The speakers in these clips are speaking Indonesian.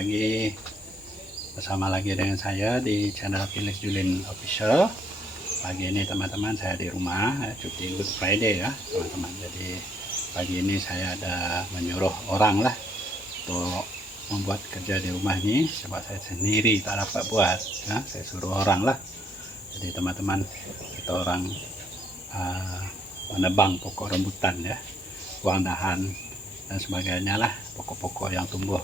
pagi. Bersama lagi dengan saya di channel Felix Julin Official. Pagi ini teman-teman saya di rumah cuti Good Friday ya teman-teman. Jadi pagi ini saya ada menyuruh orang lah untuk membuat kerja di rumah ini. Sebab saya sendiri tak dapat buat ya. Saya suruh orang lah. Jadi teman-teman kita orang ah, menebang pokok rambutan ya buang dahan dan sebagainya lah. Pokok-pokok yang tumbuh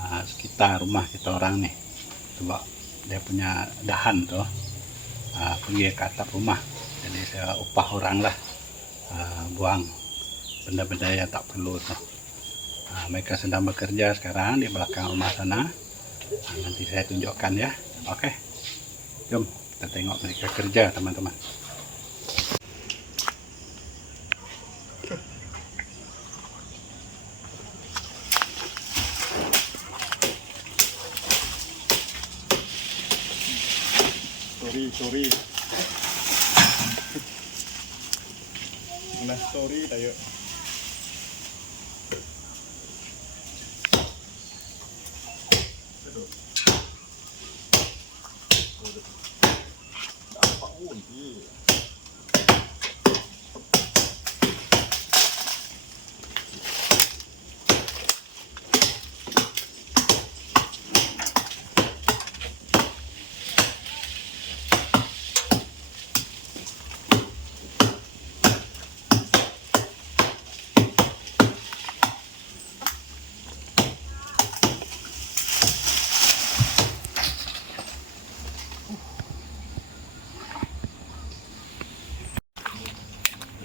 ah, sekitar rumah kita orang nih. Coba dia punya dahan tuh. Ah, pergi ke atap rumah. Jadi saya upah orang lah. Ah, buang. Benda-benda yang tak perlu tuh. Ah, mereka sedang bekerja sekarang di belakang rumah sana. Ah, nanti saya tunjukkan ya. Oke. Jom kita tengok mereka kerja teman-teman Sorry, sorry. Last story tayo. Dapat unti.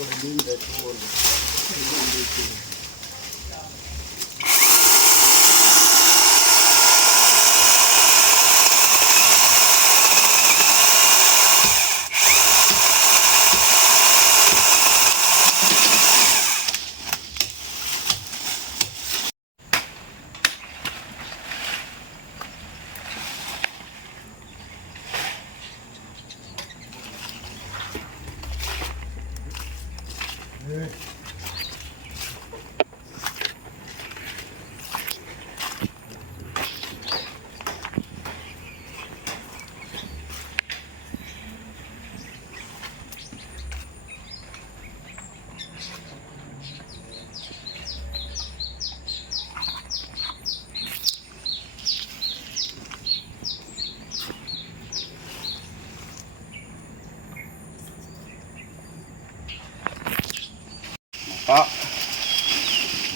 I'm going to do that door.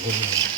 Amen.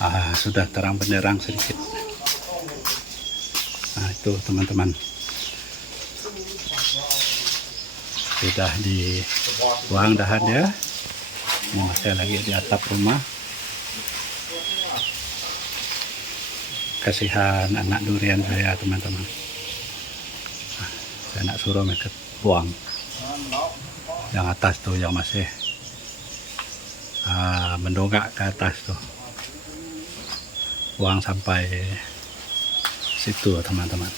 Ah, sudah terang benderang sedikit. Nah, itu teman-teman. Sudah dibuang dahannya. Ini masih lagi di atap rumah. Kasihan anak durian saya, teman-teman. Ah, saya nak suruh mereka buang. Yang atas tuh yang masih ah, mendongak ke atas tuh. buang sampai situ teman-teman.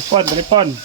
Pardon me, pardon.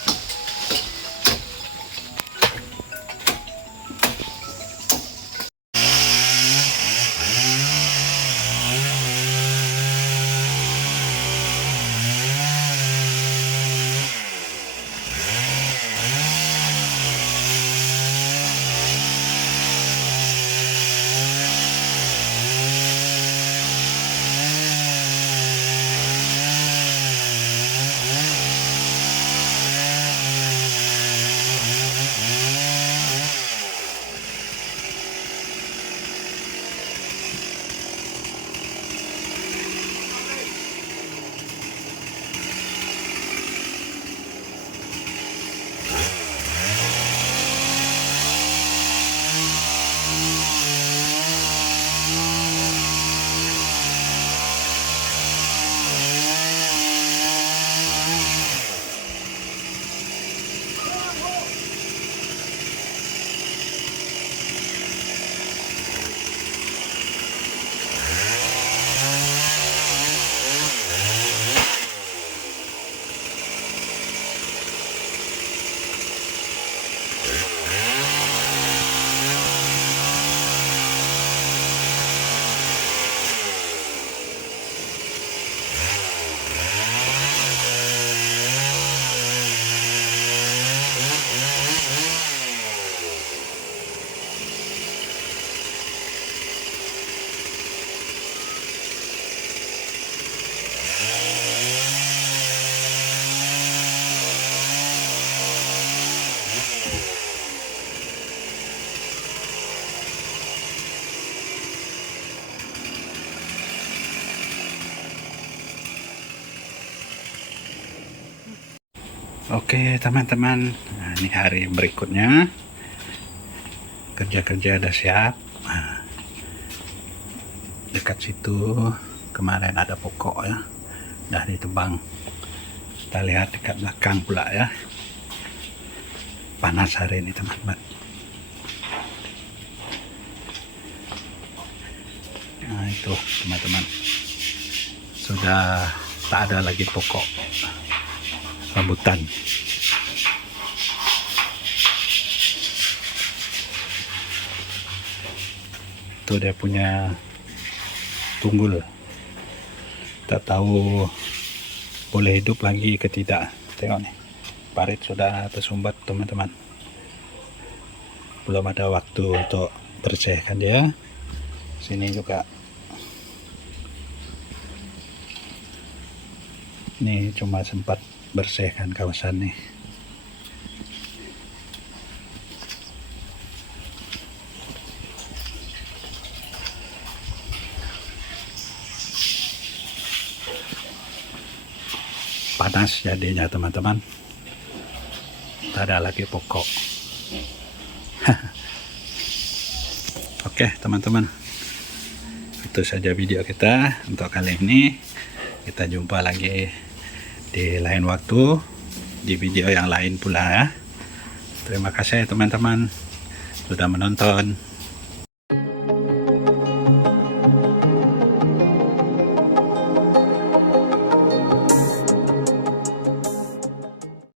Oke teman-teman, nah, ini hari berikutnya kerja-kerja udah siap. Nah, dekat situ kemarin ada pokok ya, udah ditebang. Kita lihat dekat belakang pula ya. Panas hari ini teman-teman. Nah itu teman-teman, sudah tak ada lagi pokok rambutan. Itu dia punya tunggul. Tak tahu boleh hidup lagi ke tidak. Tengok nih. Parit sudah tersumbat teman-teman. Belum ada waktu untuk bersihkan dia. Sini juga ini cuma sempat bersihkan kawasan nih panas jadinya teman-teman. Tak ada lagi pokok. Oke teman-teman. Itu saja video kita untuk kali ini. Kita jumpa lagi di lain waktu di video yang lain pula. Ya terima kasih teman-teman sudah menonton